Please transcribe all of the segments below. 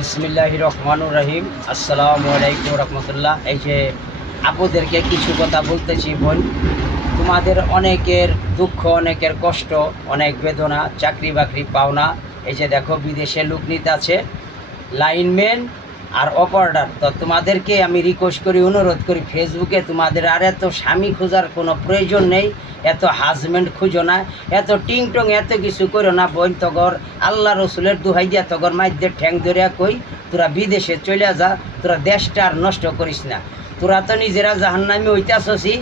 বিসমিল্লাহির রহমানুর রহিম। আসসালামু আলাইকুম রহমতুল্লাহ। এই যে আপনাদেরকে কিছু কথা বলতেছি বোন, তোমাদের অনেকের দুঃখ, অনেকের কষ্ট, অনেক বেদনা, চাকরি বাকরি পাও না। এই যে দেখো বিদেশে লোক নিতে আছে লাইনম্যান আর অপারেটর। তো তোমাদেরকে আমি রিকোয়েস্ট করি, অনুরোধ করি, ফেসবুকে তোমাদের আর এত স্বামী খোঁজার কোনো প্রয়োজন নেই, এত হাজব্যান্ড খুঁজো না, এত টিংটং এত কিছু করো না বোন। তগর আল্লাহ রসুলের দুহাই দিয়া তগর মাইদের ঠ্যাং ধরিয়া কই তোরা বিদেশে চলে যা, তোরা দেশটা আর নষ্ট করিস না। তোরা তো নিজেরা জাহান্নামে হইতাছসি,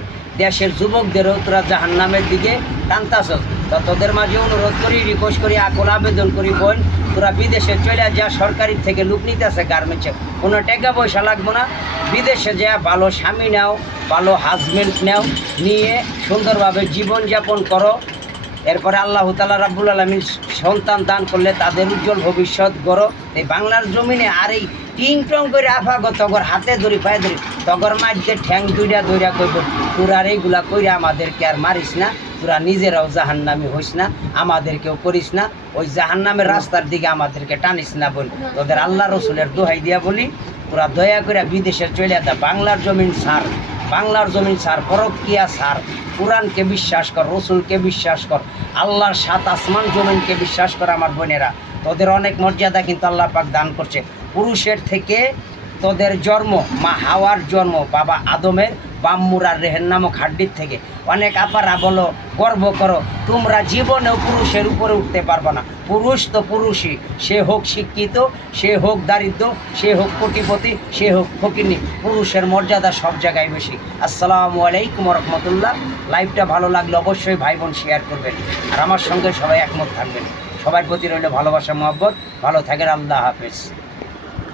দেশের যুবকদেরও তোরা জাহান্নামের দিকে টানতাছস। তো তোদের মাঝে অনুরোধ করি, রিকোয়েস্ট করি, আকুল আবেদন করি বোন, তোরা বিদেশে চলে যা। সরকারি থেকে লোক নিতে আছে গার্মেন্টসে, কোনো টাকা পয়সা লাগবো না। বিদেশে যা ভালো স্বামী নাও, ভালো হাজব্যান্ড নাও, নিয়ে সুন্দরভাবে জীবনযাপন করো। এরপরে আল্লাহ তাআলা রাব্বুল আলামিন সন্তান দান করলে তাদের উজ্জ্বল ভবিষ্যৎ গড়ো। এই বাংলার জমিনে আর এই টিং টং করে আফাগো তগর হাতে ধরি পায়ে ধরি তগর মাঝে ঠ্যাং দুইটা দইরা কইব তোরা আর এইগুলা কইরা আমাদেরকে আর মারিস না, তোরা নিজেরাও জাহান্নামী হইস না, আমাদেরকেও করিস না, ওই জাহান্নামের রাস্তার দিকে আমাদেরকে টানিস না বলি। তোদের আল্লাহ রসুলের দোহাই দিয়া বলি, তোরা দয়া করে বিদেশে চলে যা। বাংলার জমিন সার, বাংলার জমিন সার, পরকিয়া সার, কোরআনকে বিশ্বাস কর, রসুলকে বিশ্বাস কর, আল্লাহর সাত আসমান জমিনকে বিশ্বাস কর। আমার বোনেরা, তোদের অনেক মর্যাদা কিন্তু আল্লাহ পাক দান করছে। পুরুষের থেকে তোদের জন্ম, মা হাওয়ার জন্ম, বাবা আদমের বাম্মুরার রেহেন নামক হাড্ডির থেকে। অনেক আপারা বলো, গর্ব করো, তোমরা জীবনেও পুরুষের উপরে উঠতে পারবে না। পুরুষ তো পুরুষই, সে হোক শিক্ষিত, সে হোক দারিদ্র, সে হোক কোটিপতি, সে হোক ফকিনি, পুরুষের মর্যাদা সব জায়গায় বেশি। আসসালামু আলাইকুম রহমতুল্লাহ। লাইভটা ভালো লাগলে অবশ্যই ভাই বোন শেয়ার করবেন, আর আমার সঙ্গে সবাই একমত থাকবেন। সবার প্রতি রইল ভালোবাসা, মহব্বত। ভালো থাকেন, আল্লাহ হাফেজ।